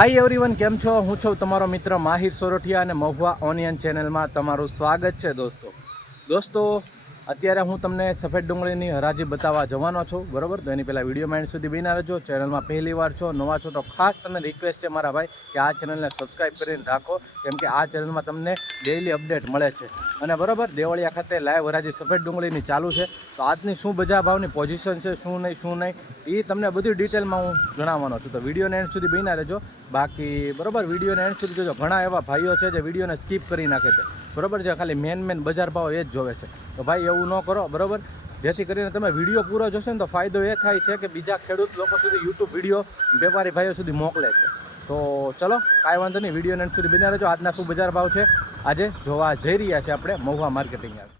Hi everyone કેમ છો? હું છું તમારો મિત્ર માહિર સોરઠિયા અને મહુવા ઓનિયન ચેનલમાં તમારું સ્વાગત છે દોસ્તો. દોસ્તો અત્યારે હું તમને સફેદ ડુંગળીની હરાજી બતાવવા જવાનો છું, બરાબર? તો એની પહેલાં વીડિયો માઇન્ડ સુધી બિના રહેજો. ચેનલમાં પહેલી વાર છો, નવા છો, તો ખાસ તમને રિક્વેસ્ટ છે મારા ભાઈ કે આ ચેનલને સબસ્ક્રાઈબ કરીને રાખો, કેમ કે આ ચેનલમાં તમને ડેઈલી અપડેટ મળે છે. અને બરોબર દેવળિયા ખાતે લાઈવ હરાજી સફેદ ડુંગળીની ચાલુ છે, તો આજની શું બજાર ભાવની પોઝિશન છે, શું નહીં શું નહીં, એ તમને બધી ડિટેલમાં હું જણાવવાનો છું. તો વિડીયોને એન્ડ સુધી બિના રહેજો. બાકી, બરોબર વિડીયોને એન્ડ સુધી જોજો. ઘણા એવા ભાઈઓ છે જે વિડીયોને સ્કીપ કરી નાખે છે. બરોબર છે ખાલી મેન મેન બજાર ભાવ એ જ જોવે છે. તો ભાઈ એવું ન કરો, બરાબર? જેથી કરીને તમે વીડિયો પૂરો જોશો ને તો ફાયદો એ થાય છે કે બીજા ખેડૂત લોકો સુધી યુટ્યુબ વીડિયો વેપારી ભાઈઓ સુધી મોકલે છે. તો ચલો, કાંઈ વાંધો નહીં, વીડિયો એન્ડ સુધી બિના રહેજો. આજના શું બજાર ભાવ છે. આજે જોવા જઈ રહ્યા છે આપણે મહુવા માર્કેટિંગ અચ્છા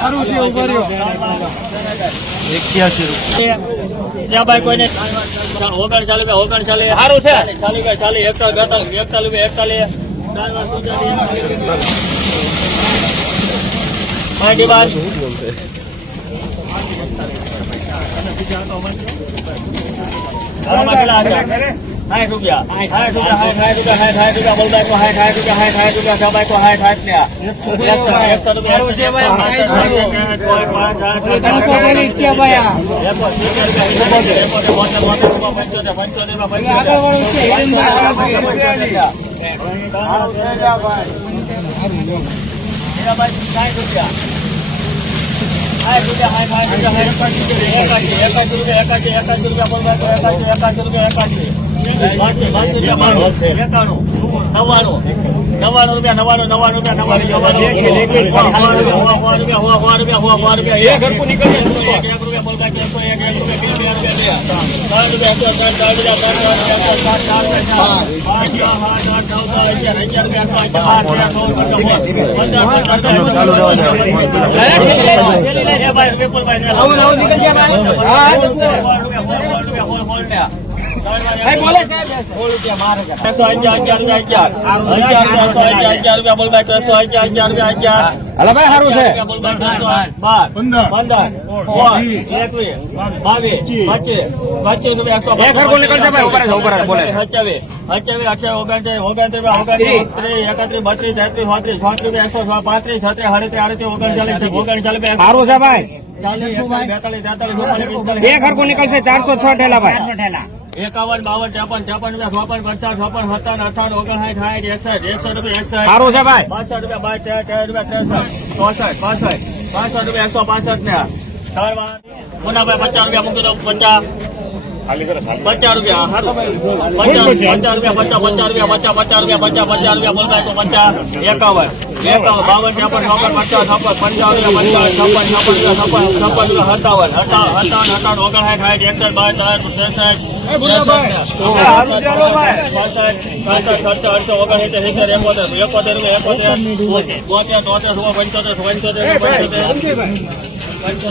ભાઈ સારું છે સુપર પચાસ રૂપિયા ભાઈ કોઈને ઓગણ ચાલુ કે ઓગણ ચાલે. સારું છે. ચાલી ગયા ચાલી એકતાલીસ એકતાલીસ એકતાલીસ પાંચ બાર. સાઠ રૂપિયા સાઠ રૂપિયા રૂપિયા ભાઈ, રૂપિયા ઈચ્છા ભાઈ આ. આગળ વળું છે હિરેનભાઈ. નવ્વાણું નવ્વાણું રૂપિયા નવ્વાણું નવ્વાણું રૂપિયા નવ્વાણું રૂપિયા એક રૂપિયા બોલ એક એક રૂપિયા રૂપિયા હાલો ભાઈ સારું છે. બાર પંદર એકવીસ બાવીસ પચીસ. પચીસ એકસો એક હરખું નીકળશે ભાઈ, ઉપર ઉપર બોલે. સત્યાવીસ અઠ્યાવીસ અઠ્યાવીસ ઓગણત્રીસ ઓગણત્રીસ ઓગણત્રીસ એકત્રીસ બત્રીસ તેત્રીસ ચોત્રીસ ચોત્રીસ એકસો પાંત્રીસ છત્રીસ સાડત્રીસ આડત્રીસ ઓગણચાલીસ ઓગણચાલીસ સારું છે ભાઈ. એક નીકળશે ચારસો છ ઠેલા ભાઈ. એકાવન બાવન ત્રેપન ત્રેપન રૂપિયા ચોપન પચાસ ચોપન સત્તાવન અઠાવન ઓગણસાઠ સાઠ એકસઠ એકસઠ રૂપિયા એકસઠ. સારું છે ભાઈ. બાસઠ રૂપિયા બાર તેર તેર રૂપિયા ત્રેસઠ ચોસઠ પાસઠ પાસઠ રૂપિયા એકસો પાસઠ ને. મુનાભાઈ પચાસ રૂપિયા મૂકી દો પચાસ. પચાસ રૂપિયા હા તો પચાસ પચાસ રૂપિયા પચાસ પચાસ રૂપિયા પચાસ પચાસ રૂપિયા પચાસ પચાસ રૂપિયા બોલતા તો પચાસ. એકાવન. એકાવન બાવન ત્રેપન ચોપન પચાસ છપ્પન પંચાવન પંચાવન છપ્પન છપ્પન છપ્પન છપ્પન રૂપિયા સત્તાવન અઠાવન ઓગણસાઠ સાઠ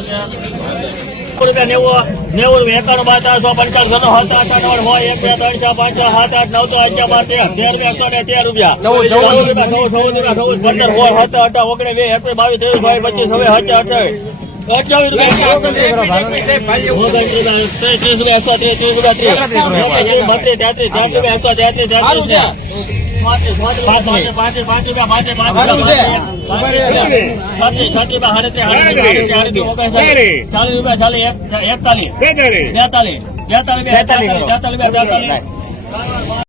એકસઠ બાર નેવું નેવું એકાણું બાર ચારસો પંચાસ સત્તર સાત આઠ નવ હોય એક બે ત્રણ ચાર પાંચ છ સાત આઠ નવ તો અગિયાર બાર તેર તેર બે એકસો ને તેર રૂપિયા. ચૌદ રૂપિયા ચૌદ ચૌદ રૂપિયા ચૌદ પંદર હોય સત્તર અઢાર ઓગણીસ વીસ એકવીસ બાવીસ ત્રેવીસ બાવીસ પચીસ હવે હજાર અઠાવીસ. બેતાલીસ બેતાલીસ બેતાલીસ બેતાલીસ બેતાલીસ